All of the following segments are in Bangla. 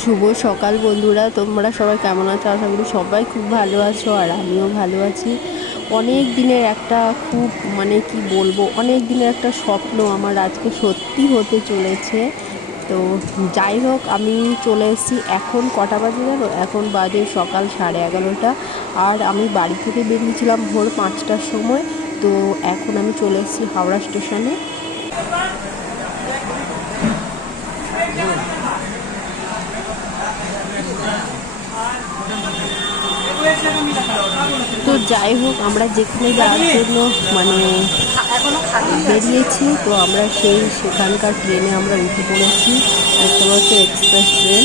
শুভ সকাল বন্ধুরা, তোমরা সবাই কেমন আছো? আশা করি সবাই খুব ভালো আছো, আর আমিও ভালো আছি। অনেক দিনের একটা খুব কি বলবো, অনেক দিনের একটা স্বপ্ন আমার আজকে সত্যি হতে চলেছে। তো যাই হোক, আমি চলে এসেছি। এখন কটা বাজে জানো? এখন বাজে সকাল 11:30। আর আমি বাড়ি থেকে বেরিয়েছিলাম ভোর 5টার সময়। তো এখন আমি চলে এসেছি হাওড়া স্টেশনে। তো যাই হোক, আমরা যেখানে যাওয়ার জন্য মানে বেরিয়েছি, তো আমরা সেখানকার ট্রেনে আমরা উঠে পড়েছি। দেখতে পাচ্ছি এক্সপ্রেস ট্রেন।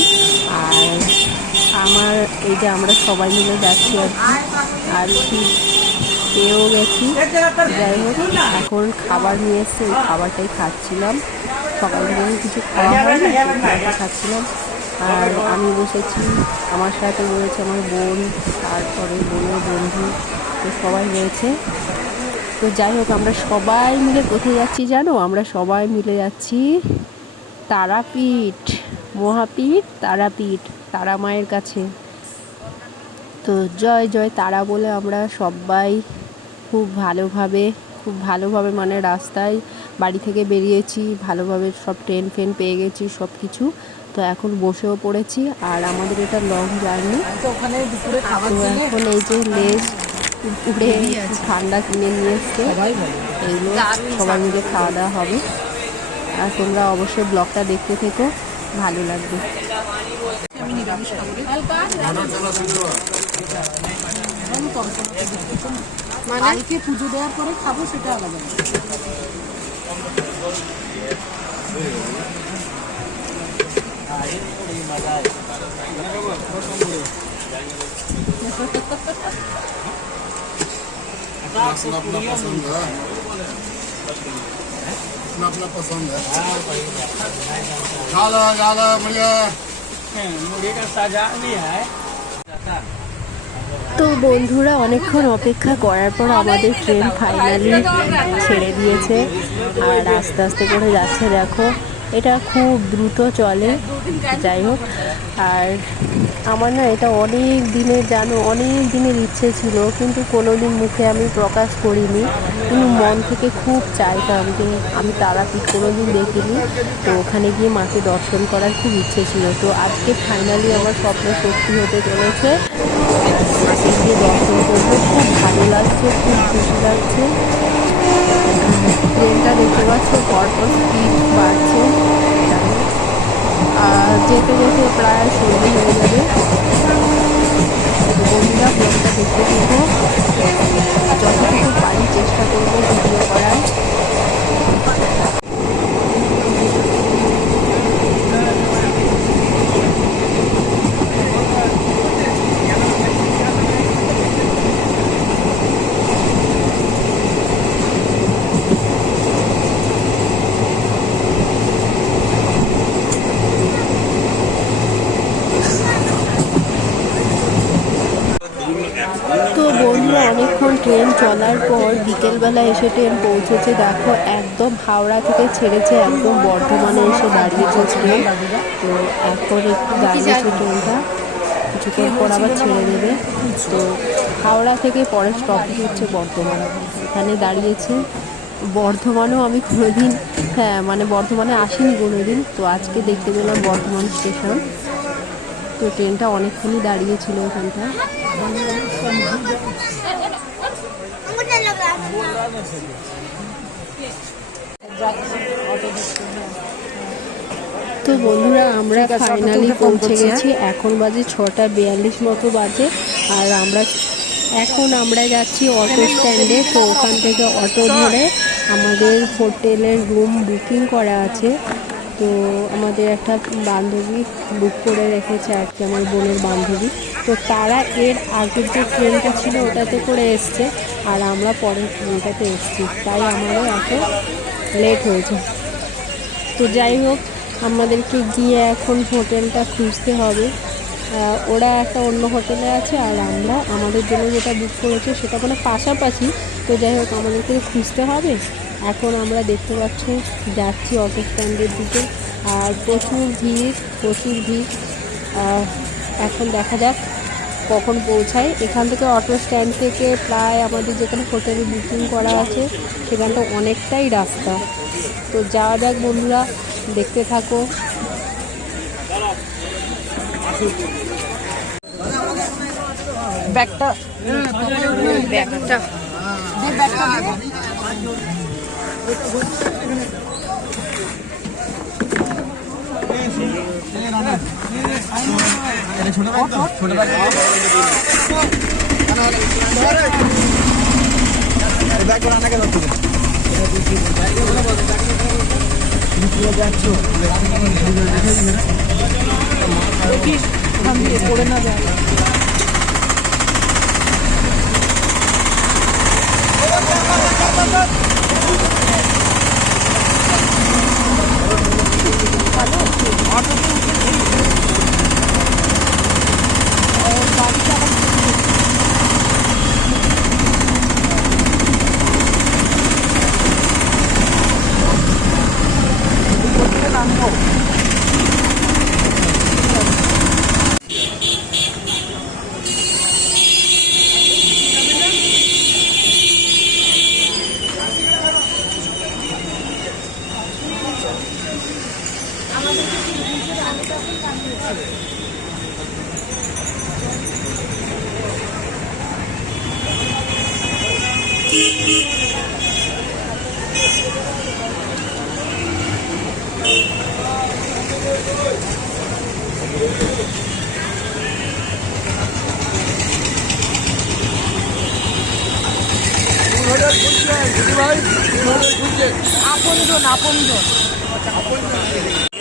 আর আমার এই যে আমরা সবাই মিলে যাচ্ছি আর কি, আর সিট পেয়েও গেছি। যাই হোক, এখন খাবার নিয়ে এসছে, ওই খাবারটাই খাচ্ছিলাম। সকাল থেকে কিছু খাওয়া হয়নি, খাবারটা খাচ্ছিলাম। আর আমি বসেছি, আমার সাথে রয়েছে আমার বোন, তারপরে বোনের বন্ধু, তো সবাই রয়েছে। তো যাই হোক, আমরা সবাই মিলে কোথায় যাচ্ছি জানো? আমরা সবাই মিলে যাচ্ছি তারাপীঠ, মহাপীঠ তারাপীঠ, তারা মায়ের কাছে। তো জয় জয় তারা বলে আমরা সবাই খুব ভালোভাবে মানে রাস্তায় বাড়ি থেকে বেরিয়েছি, ভালোভাবে সব ট্রেন ফেন পেয়ে গেছি, সব কিছু। তো এখন বসেও পড়েছি, আর আমাদের এটা লং জার্নি। তো এখন এই যে লেজ উপরে ঠান্ডা কিনে নিয়ে এসছে, এইগুলো সবাই মিলে খাওয়া দাওয়া হবে। আর তোমরা অবশ্যই ব্লগটা দেখতে থেকো, ভালো লাগবে। বাড়িতে পুজো দেওয়ার পরে খাবো, সেটা আলাদা। अपना अपना पसंद है, अपना अपना पसंद है। खा लो मुझे मुर्गी का साजा भी है। তো বন্ধুরা, অনেকক্ষণ অপেক্ষা করার পর আমাদের ট্রেন ফাইনালি ছেড়ে দিয়েছে, আর আস্তে আস্তে করে যাচ্ছে। দেখো, এটা খুব দ্রুত চলে। যাই হোক, আর আমার না এটা অনেক দিনের ইচ্ছে ছিল, কিন্তু কোনো দিন মুখে আমি প্রকাশ করিনি, কিন্তু মন থেকে খুব চাইতাম যে আমি তারাপীঠ কোনো দিন দেখিনি। তো ওখানে গিয়ে মাকে দর্শন করার খুব ইচ্ছে ছিল। তো আজকে ফাইনালি আমার স্বপ্ন সত্যি হতে চলেছে, মাকে গিয়ে দর্শন করবো। খুব ভালো লাগছে, খুব খুশি লাগছে। ট্রেনটা দেখতে পাচ্ছ পরপর স্পিড বাড়ছে, যেতে যেতে প্রায় সন্ধে হয়ে যাবে। বন্ধুরা, ব্লগটা দেখতে থাকবো, যতটুকু পারি চেষ্টা করবো ভিডিও করার। তো বন্ধুরা, অনেকক্ষণ ট্রেন চলার পর বিকেলবেলা এসে ট্রেন পৌঁছেছে। দেখো, একদম হাওড়া থেকে ছেড়েছে, একদম বর্ধমানে এসে দাঁড়িয়েছে ট্রেন। তো এখন একটু দাঁড়িয়েছে ট্রেনটা, কিছুক্ষণ পর আবার ছেড়ে দেবে। তো হাওড়া থেকে পরের স্টপেজ হচ্ছে বর্ধমান, এখানে দাঁড়িয়েছে। বর্ধমানেও আমি কোনোদিন বর্ধমানে আসিনি কোনোদিন, তো আজকে দেখতে পেলাম বর্ধমান স্টেশন। তো ট্রেনটা অনেকক্ষণই দাঁড়িয়েছিল ওখানটা। তো বন্ধুরা, আমরা ফাইনালি পৌঁছে গেছি। এখন বাজে 6:42 মতো বাজে, আর আমরা যাচ্ছি অটো স্ট্যান্ডে। তো ওখান থেকে অটো ধরে আমাদের হোটেলের রুম বুকিং করা আছে। তো আমাদের একটা বান্ধবী বুক করে রেখেছে আর কি, আমার বোনের বান্ধবী। তো তারা এর আগের যে ট্রেনটা ছিল ওটাতে করে এসছে, আর আমরা পরের ট্রেনটাতে এসছি, তাই আমারও এত লেট হয়েছে। তো যাই হোক, আমাদেরকে গিয়ে এখন হোটেলটা খুঁজতে হবে। ওরা একটা অন্য হোটেলে আছে, আর আমরা আমাদের জন্য যেটা বুক করেছে সেটা পাশাপাশি। তো যাই হোক, আমাদেরকে খুঁজতে হবে। এখন আমরা দেখতে পাচ্ছি যাচ্ছি অটো স্ট্যান্ডের দিকে, আর প্রচুর ভিড়। এখন দেখা যাক কখন পৌঁছায়। এখান থেকে অটো স্ট্যান্ড থেকে প্রায় আমাদের যেখানে হোটেলে বুকিং করা আছে সেখানটা অনেকটাই রাস্তা। তো যাওয়া যাক বন্ধুরা, দেখতে থাকো। ব্যাগটা ব্যাগটা করে না যায়।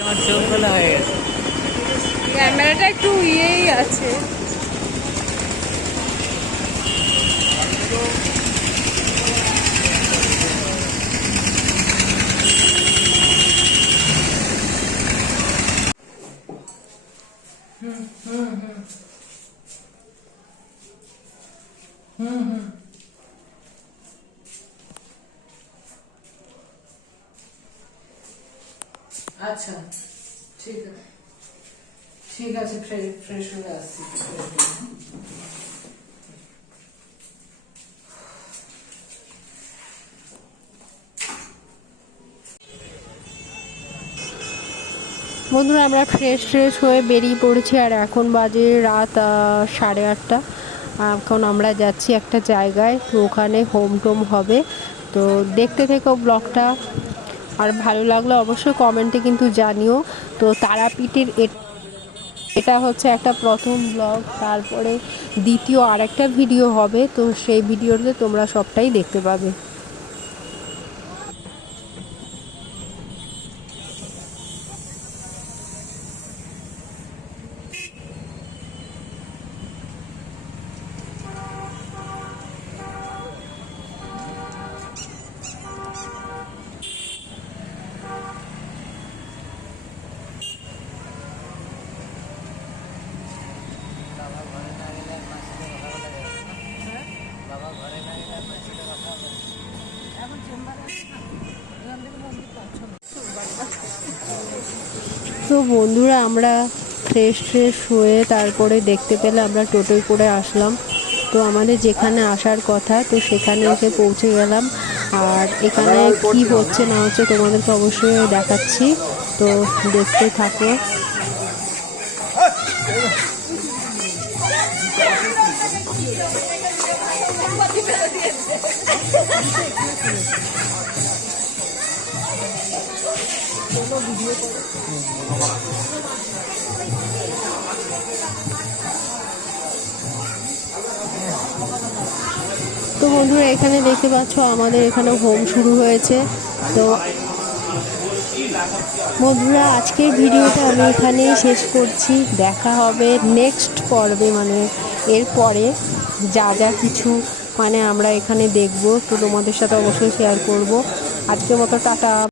আমার চোখ খোলা হয়ে গেছে। ক্যামেরাটা একটু ইয়েই আছে। আচ্ছা ঠিক আছে, ঠিক আছে, ফ্রেশ হয়ে আসছি। বন্ধুরা আমরা ফ্রেশ হয়ে বেরিয়ে পড়েছি, আর এখন বাজে রাত 8:30। এখন আমরা যাচ্ছি একটা জায়গায়, তো ওখানে হোম টোম হবে। তো দেখতে থেকো ব্লগটা, আর ভালো লাগলে অবশ্যই কমেন্টে কিন্তু জানিও। তো তারাপীঠের এটা হচ্ছে একটা প্রথম ব্লগ, তারপরে দ্বিতীয় আরেকটা ভিডিও হবে, তো সেই ভিডিওতে তোমরা সবটাই দেখতে পাবে। তো বন্ধুরা আমরা ফ্রেশ হয়ে তারপরে দেখতে পেলে আমরা টোটোয় করে আসলাম। তো আমাদের যেখানে আসার কথা, তো সেখানে এসে পৌঁছে গেলাম। আর এখানে কি হচ্ছে না হচ্ছে তোমাদেরকে অবশ্যই দেখাচ্ছি, তো দেখতে থাকো। তো বন্ধুরা এখানে দেখতে পাচ্ছ আমাদের এখানে হোম শুরু হয়েছে। তো বন্ধুরা আজকের ভিডিওটা আমি এখানেই শেষ করছি। দেখা হবে নেক্সট পর্বে, মানে এরপরে যা কিছু মানে আমরা এখানে দেখব, তো তোমাদের সাথে অবশ্যই শেয়ার করব। আজকের মতো টাটা।